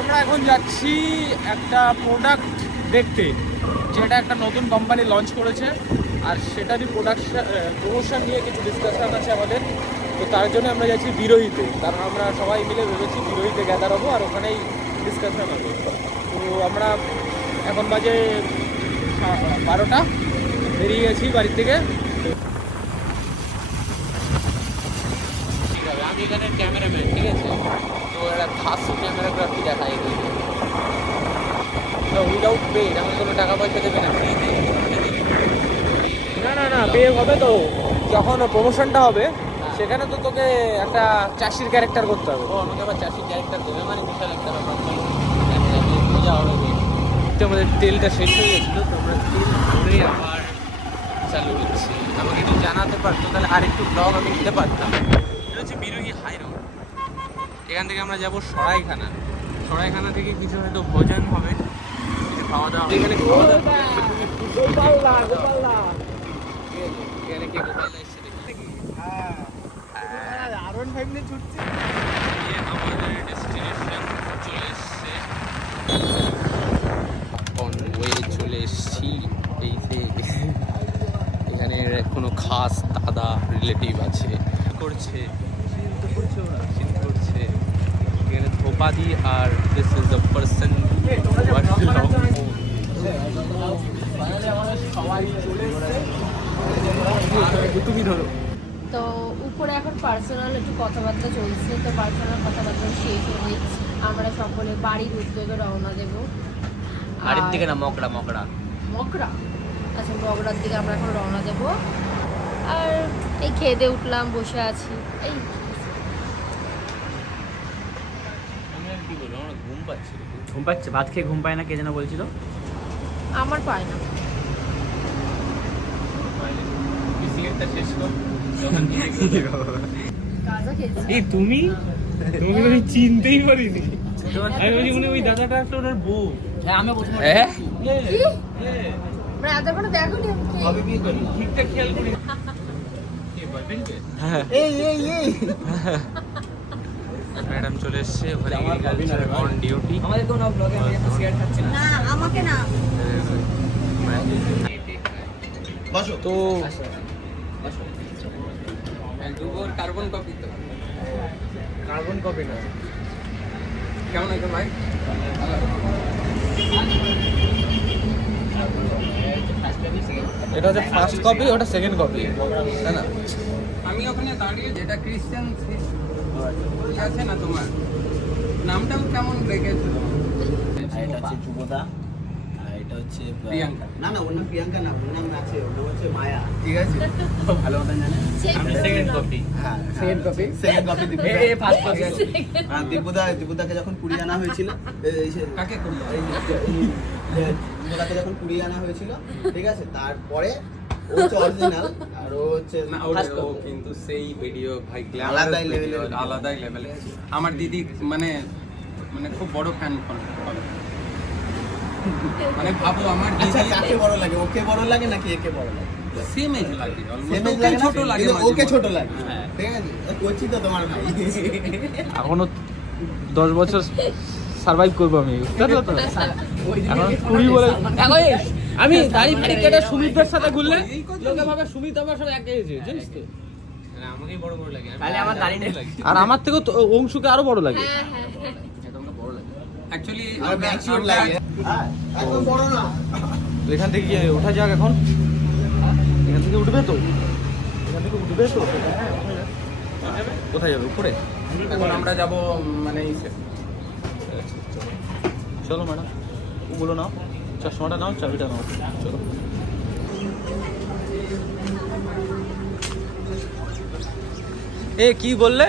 আমরা এখন যাচ্ছি একটা প্রোডাক্ট দেখতে, যেটা একটা নতুন কোম্পানি লঞ্চ করেছে, আর সেটারই প্রমোশন নিয়ে কিছু ডিসকাশন আছে আমাদের। তো তার জন্য আমরা যাচ্ছি বিরোহীতে, কারণ আমরা সবাই মিলে ভেবেছি বিরোহীতে গ্যাদার হবো আর ওখানেই ডিসকাশন হবে। তো আমরা এখন বাজে 12টা, বেরিয়ে গেছি বাড়ির থেকে। ঠিক আছে, আমি এখানে ক্যামেরাম্যান, ঠিক আছে? তো একটা খাস ক্যামেরাগ্রাফি দেখাই উইদাউট পেড, আমার কোনো টাকা পয়সা দেবে না, ফ্রিতে। না না না, পে হবে তো, যখন প্রমোশনটা হবে সেখানে তো তোকে একটা চাষির ক্যারেক্টার করতে হবে। ও আমাকে আবার চাষির ক্যারেক্টার দেবে, মানে বিশাল একটা ব্যাপার। মজা হবে। আমাদের তেলটা শেষ হয়ে গেছিলো, তো আমরা তেল ভরে আবার চালু করছি। আমাকে একটু জানাতে পারতো, তাহলে আরেকটু ব্লগ আমি নিতে পারতাম। এটা হচ্ছে বিরোহী হাই রোড। এখান থেকে আমরা যাবো সরাইখানা। সরাইখানা থেকে কিছু হয়তো ভোজন হবে, কিছু খাওয়া দাওয়া। এখানে খাওয়া দাওয়া চলে এসছি। এই যে এখানে কোনো খাস দাদা রিলেটিভ আছে, করছে এখানে ধোপাদি, আর দিস ইজ দ্য পারসন। তুমি ধরো। তো উপরে এখন পার্সোনাল একটু কথাবার্তা চলছে, তো পার্সোনাল কথাবার্তা শেষ হয়ে আমরা সকলে বাড়ির উদ্যোগে রওনা দেবো। বাড়ির দিকে না, মকড়া। আচ্ছা, মগড়ার দিকে আমরা এখন রওনা দেবো। আর এই খেয়ে দিয়ে উঠলাম, বসে আছি। এই ঘুম পাচ্ছে, ভাত খেয়ে ঘুম পায় না, কে যেন বলছিল। আমার পায় না। তুমি চিনতেই পারিনি। আমি বলছি মনে ওই দাদাটা একটা ওনার বউ। হ্যাঁ, আমি প্রথমে মানে এতক্ষণ দেখোনি ঠিকঠাক খেয়াল করি। ম্যাডাম চলে এসছে, ওখানে অন ডিউটি। আমাদের কোনো ব্লগে আমি একটা সিগারেট খাচ্ছি না, আমাকে না। বসো তো, দুবার কার্বন কপি তো, কার্বন কপি না। কেমন আছে ভাই? এটা হচ্ছে ফার্স্ট কপি, ওটা সেকেন্ড কপি, তাই না? আমি ওখানে দাঁড়িয়ে, যেটা ক্রিশ্চিয়ান আছে না, তোমার নামটাও কেমন রেখেছো? এটা হচ্ছে যুবদা, এটা হচ্ছে প্রিয়াঙ্কা। না না, ওর নাম প্রিয়াঙ্কা না, ওর নাম আছে, ওর নাম হচ্ছে মায়া। ঠিক আছে, ভালো মতন জানে। আমি সেকেন্ড কপি। হ্যাঁ, সেকেন্ড কপি ফার্স্ট কপি। আর দিব্যদাকে যখন কুড়িয়ে আনা হয়েছিল, কাকে করলো? দিব্যদাকে যখন কুড়িয়ে আনা হয়েছিল, ঠিক আছে, তারপরে ও হচ্ছে অরিজিনাল, আর ও হচ্ছে ফার্স্ট কপি। কিন্তু সেই ভিডিও ভাই আলাদাই লেভেলের, আলাদাই লেভেলে। আমার দিদি মানে খুব বড় ফ্যান, মানে ভাবো আমার আচ্ছা, দিদি। কাকে বড় লাগে, ওকে বড় লাগে নাকি একে বড় লাগে? সেম এজ লাগে, সেম এজ ওকে লাগে, ছোট লাগে, ওকে ছোট লাগে। হ্যাঁ, ঠিক আছে, করছি তো তোমার ভাই। এখনো 10 বছর সার্ভাইভ করবো আমি, এখন 20 বলে। আমি দাড়ি ফাড়ি কেটে সুমিতদের সাথে ঘুরলে লোকে ভাবে সুমিত আমার সাথে এক এজে, জানিস তো? আমাকেই বড় বড় লাগে। তাহলে আমার দাড়ি নেই। আর আমার থেকেও তো অংশুকে আরো বড় লাগে। অ্যাকচুয়ালি আর ম্যাচিউর লাগে। একদম বড় না। তো এখান থেকে কি ওঠা যাক এখন? এখান থেকে উঠবে তো? কোথায় যাবে? উপরে? এখন আমরা যাব মানে চলো ম্যাডাম, ওগুলো নাও, চশমাটা নাও, চাবিটা নাও, চলো। এ কি বললে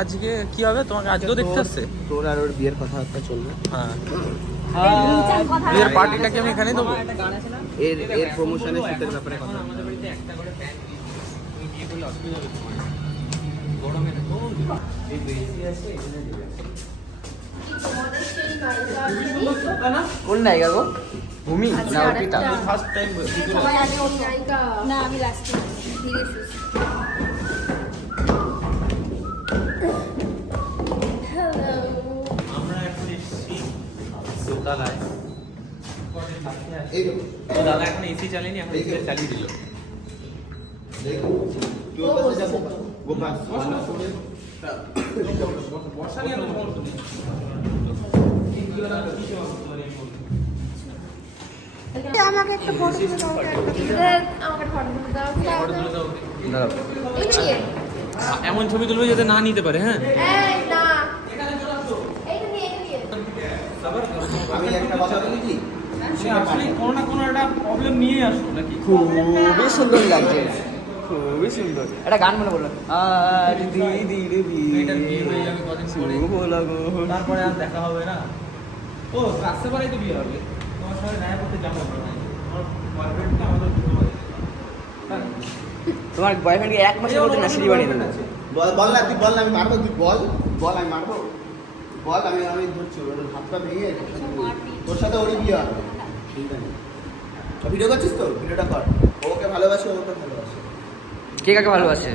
আজকে কি হবে? তোমাকে আজকেও দেখতে আসছে? তোর আর ওর বিয়ের কথাবার্তা চলবে। হ্যাঁ, বিয়ের পার্টিটা কি আমি এখানেই দেবো? এর প্রমোশনের শুটের ব্যাপারে কথা। আমাদের বাড়িতে একটা করে প্যান, তুমি বিয়ে করলে অসুবিধা হবে তোমার? গরমে তো এই বেশি আছে, এখানে দিবে। কোন নায়িকা গো? ভূমি না অর্পিতা? ফার্স্ট টাইম না, আমি লাস্টে ধীরে সুস্থে। আমরা এখন এসেছি দোতলায়। এই দেখো, তো দাদা এখন এসি চালিয়ে এখন এসি চালিয়ে দিল। দেখো তুই ওর পাশে যা, গোপাল বর্ষা নিয়ে আমাকে একটা ফটো তুলে দাও, আমাকে ফটো তুলে দাও। এই নিয়ে। এমন ছবি তুলবে যাতে না নিতে পারে। হ্যাঁ এই না, এইটা নিয়ে, এইটা নিয়ে। আমি একটা কথা বলি কি, আসলে কোনো না কোনো একটা প্রবলেম নিয়ে আসো নাকি? খুবই সুন্দর লাগছে, খুবই সুন্দর। একটা গান মনে বললো আজ দিদির মেয়েটার বিয়ে হয়ে যাবে কদিন পরে, শুভ লগন। তারপরে আর দেখা হবে না। ও আসতে পারেই তো বিয়ে হবে, তোমার সঙ্গে দেখা করতে যাবো। আমার বয়ফ্রেন্ডকে আমাদের তোমার বয়ফ্রেন্ডকে 1 মাসের মধ্যে নার্সারি বানিয়ে দেবো। বল না, তুই বল না, আমি মারবো, তুই বল বল, আমি মারবো, বল, আমি ধরছি ওর হাত পা ভেঙে তোর সাথে ওরই বিয়ে হবে। ঠিক আছে, ভিডিও করছিস তো, ভিডিওটা কর। ওকে ভালোবাসে, ওকে ভালোবাসে। কে কাকে ভালোবাসে?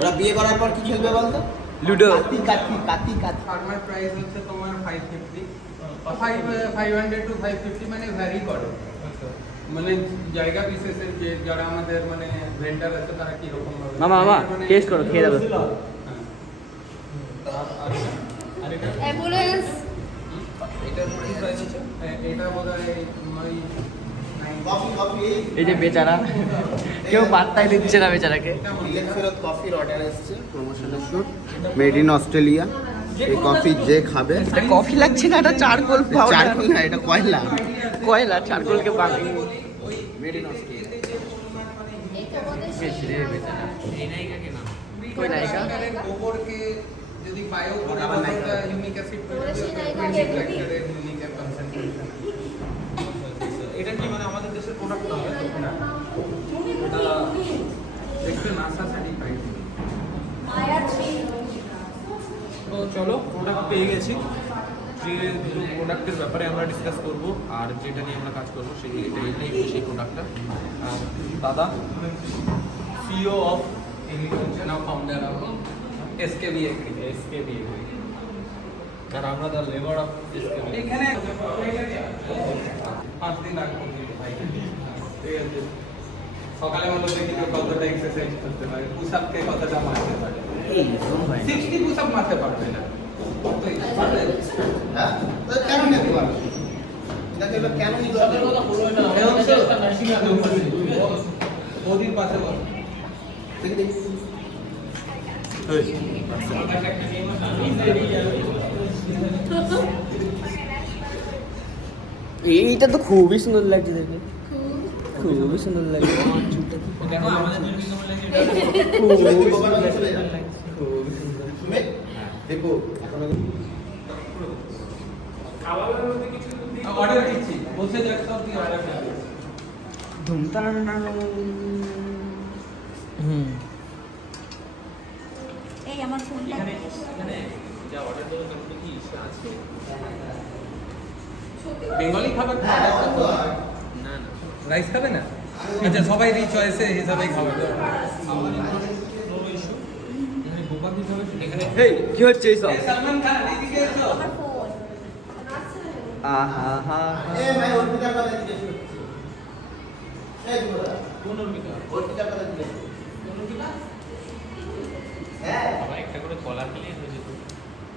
ওরা বিয়ে করার পর কি খেলবে বলতো? লুডো। কাতি কাতি কাতি কাতি। ফার্মার প্রাইস হচ্ছে তোমার 550, 500 to 550 মানে ভ্যারি করে। মানে জায়গা বিশেষের যে যারা আমাদের মানে ভেন্ডার আছে তারা কি রকম ভাবে মামা টেস্ট করো, খেয়ে দেবো। অ্যাম্বুলেন্স। এটা বোধহয় ওই কফি কফি এই যে বেচারা, কেউ পাত্তাই দিচ্ছে না বেচারাকে। ইলেকট্রিক কফির অর্ডার এসেছে, promotional shoot, made in Australia. এই কফি যে খাবে, এটা কফি লাগছে না, এটা চারকোল পাউডার। চারকোল না, এটা কয়লা। কয়লা, চারকোলকে বাকি। Made in Australia. এই তোমাদের কই নায়িকা? গোবরকে যদি বায়ো করে ইউনিক অ্যাসিড ইউনিক কনসেন্ট্রেশন। এটা কি মানে আমাদের দেশের প্রোডাক্ট না? দেখতে নাসা সার্টিফাইড। তো চলো, প্রোডাক্ট পেয়ে গেছি। যে প্রোডাক্টের ব্যাপারে আমরা ডিসকাস করব আর যেটা নিয়ে আমরা কাজ করবো এটাই সেই প্রোডাক্টটা। দাদা CEO of now founder of SKB SKB, আর আমরা দ্য লেবার অফ এসকেবি। এখানে 5 দিন আগে ভাই ঠিক আছে, সকালে মতো দেখি তো কতটা এক্সারসাইজ করতে পারে, পুশ আপ কে কতটা মারতে পারে। 60 পুশ আপ মারতে পারবে না তো পারবে। হ্যাঁ, তো কেন নিতে পারবে? এটাকে এবার কেন নিতে পারবে? মোদির পাশে বল। ঠিক আছে। এইটা তো খুবই সুন্দর লাগছে দেখে, খুবই সুন্দর লাগছে। দেখো আমাদের জন্য কিন্তু বলে খুবই সুন্দর লাগছে। খুবই সুন্দর। সুমিত, দেখো এখন অর্ডার দিচ্ছি, বসে যাক সব কি অর্ডার করবে। এই আমার ফোনটা এখানে যা অর্ডার দেবো তার মধ্যে কি আছে? বেঙ্গলি খাবার না না, রাইস খাবে না? আচ্ছা সবাই এই চয়েসে হিসাবেই খাবে। এখানে গোপা দিতে হবে এখানে। এই কি হচ্ছে এইসব? সালমান খান এদিকে এসো। আমার ফোন আহা হা। এ ভাই অর্পিতার কথা জিজ্ঞেস করছি। এই বড়া, কোন অর্পিতা? অর্পিতার কথা জিজ্ঞেস করছি। হ্যাঁ, বাবা একটা করে কলা খেলে হয়ে যেত।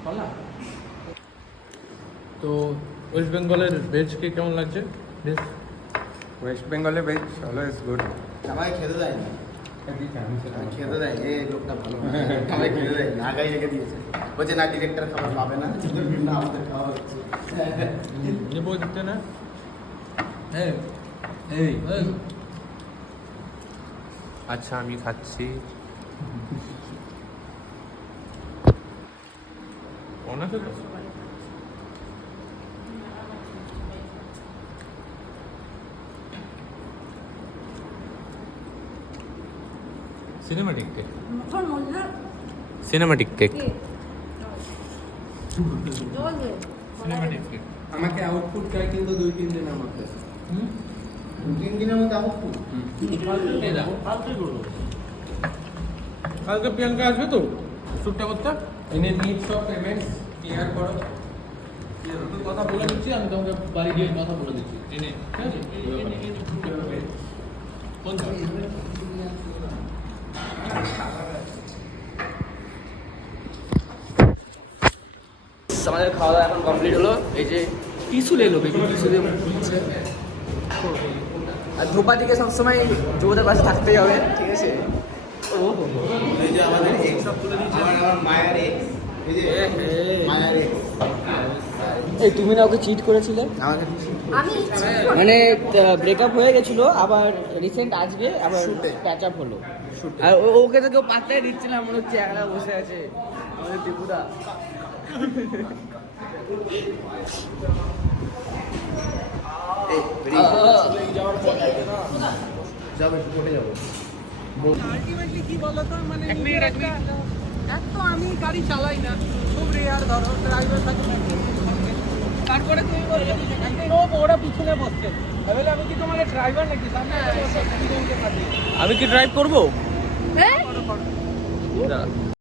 কলা তো ওয়েস্ট বেঙ্গলের ভেজকে কেমন লাগছে? ওয়েস্ট বেঙ্গলে ভেজ অলওয়েজ গুড। আমাকে খেতে দেয় না। খেতে দেয়, এই লোকটা ভালো না। আমাকে খেতে দেয় না, আগাই রেখে দিয়েছে। বলছে না, ডিরেক্টর খাবার পাবে না, না আমাদের খাওয়া হচ্ছে। নেবো দিতে না? এই আচ্ছা আমি খাচ্ছি। অনেক সিনেমাটিক কেক, তোর মধ্যে সিনেমাটিক কেক, কি জল দে সিনেমাটিক কেক। আমাকে আউটপুট চাই কিন্তু 2-3 দিনের মধ্যে। 2-3 দিনের মধ্যে আমার খুব কালকে প্রিয়াঙ্কা আসবে তো শ্যুটটা করতে? এনে নিডস অফ পেমেন্টস ক্লিয়ার করো। কথা বলে দিচ্ছি, আমি তোমাকে বাড়ি গিয়ে কথা বলে দিচ্ছি। ঠিক আছে? ফোন কর। আমাদের খাওয়া দাওয়া এখন কমপ্লিট হলো। এই যে টিস্যু এলো, বেবি টিস্যু দিয়ে ঘুরছে। আর ধ্রুপাদিকে সবসময় যুবদের পাশে থাকতেই হবে, ঠিক আছে? এই যে আমাদের এক্স আমার মায়ের এক্স, এই যে মায়ের এক্স। এই তুমি না ওকে চিট করেছিলে? আমাকে আমি মানে ব্রেকআপ হয়ে গেছিল, আবার রিসেন্ট আজকে আবার প্যাচ আপ হলো। আর ওকে তো কেউ পাত্তাই দিচ্ছে না, মনে হচ্ছে একলা বসে আছে আমাদের ত্রিপুরা। যাবে কোর্টে যাবো। আলটিমেটলি কি বলতো মানে এক তো আমি গাড়ি চালাই না, খুব রেয়ার ধরো ড্রাইভার সাথে তারপরে তুমি বলছো ওরা পিছনে বসছে, তাহলে আমি কি তোমার ড্রাইভার নাকি সামনে আমি কি ড্রাইভ করবো? হ্যাঁ দাঁড়া।